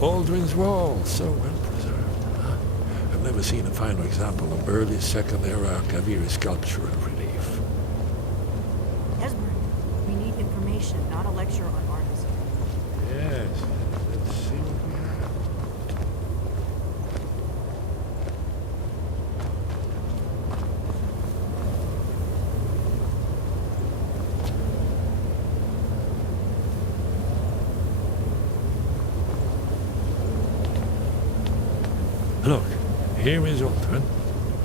Alduin's Wall, so well preserved. Huh? I've never seen a finer example of early Second Era Kaviri sculptural relief. Esbern, we need information, not a lecture on artistry. Yes, let's see what we have. Look, here is Alduin.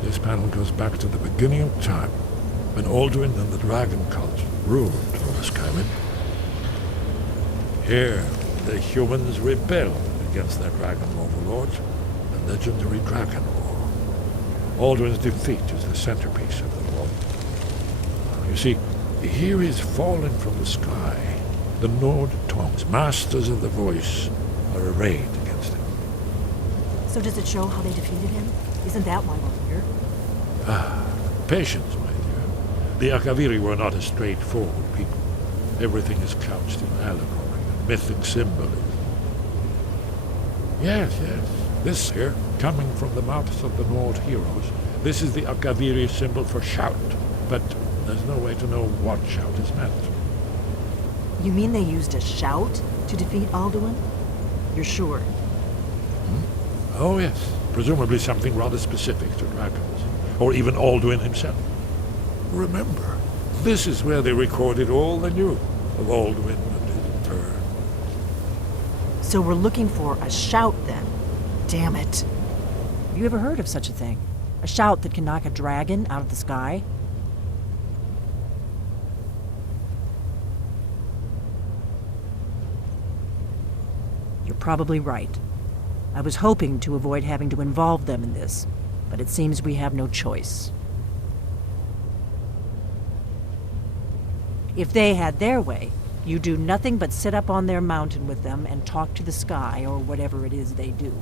This panel goes back to the beginning of time, when Alduin and the dragon cult ruled over Skyrim. Here, the humans rebelled against their dragon overlords, the legendary Dragon War. Alduin's defeat is the centerpiece of the war. You see, here is fallen from the sky. The Nord tongues, masters of the voice, are arrayed against him. So does it show how they defeated him? Isn't that why we're here? Patience, my dear. The Akaviri were not a straightforward people. Everything is couched in allegory and mythic symbolism. Yes. This here, coming from the mouths of the Nord heroes, this is the Akaviri symbol for shout. But there's no way to know what shout is meant. You mean they used a shout to defeat Alduin? You're sure? Oh, yes. Presumably something rather specific to dragons. Or even Alduin himself. Remember, this is where they recorded all they knew of Alduin and his turn. So we're looking for a shout then. Damn it. Have you ever heard of such a thing? A shout that can knock a dragon out of the sky? You're probably right. I was hoping to avoid having to involve them in this, but it seems we have no choice. If they had their way, you do nothing but sit up on their mountain with them and talk to the sky or whatever it is they do.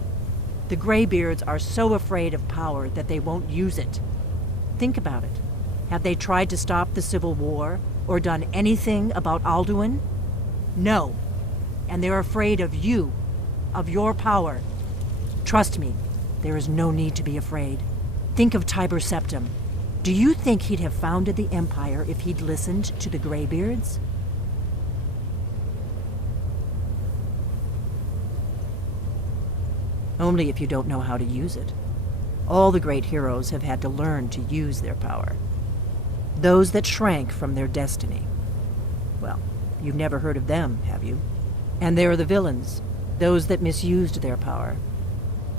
The Greybeards are so afraid of power that they won't use it. Think about it. Have they tried to stop the Civil War or done anything about Alduin? No. And they're afraid of you, of your power. Trust me, there is no need to be afraid. Think of Tiber Septim. Do you think he'd have founded the Empire if he'd listened to the Greybeards? Only if you don't know how to use it. All the great heroes have had to learn to use their power. Those that shrank from their destiny. Well, you've never heard of them, have you? And there are the villains, those that misused their power.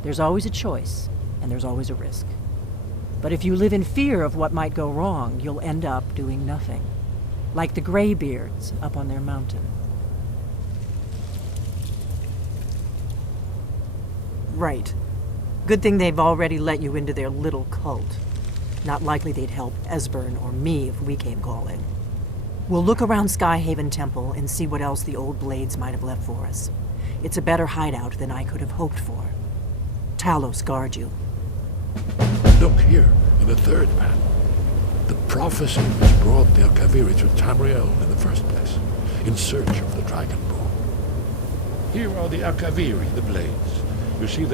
There's always a choice, and there's always a risk. But if you live in fear of what might go wrong, you'll end up doing nothing. Like the Greybeards up on their mountain. Right. Good thing they've already let you into their little cult. Not likely they'd help Esbern or me if we came calling. We'll look around Skyhaven Temple and see what else the old blades might have left for us. It's a better hideout than I could have hoped for. Talos guard you. Look here, in the third panel. The prophecy which brought the Akaviri to Tamriel in the first place, in search of the Dragon Bone. Here are the Akaviri, the blades. You see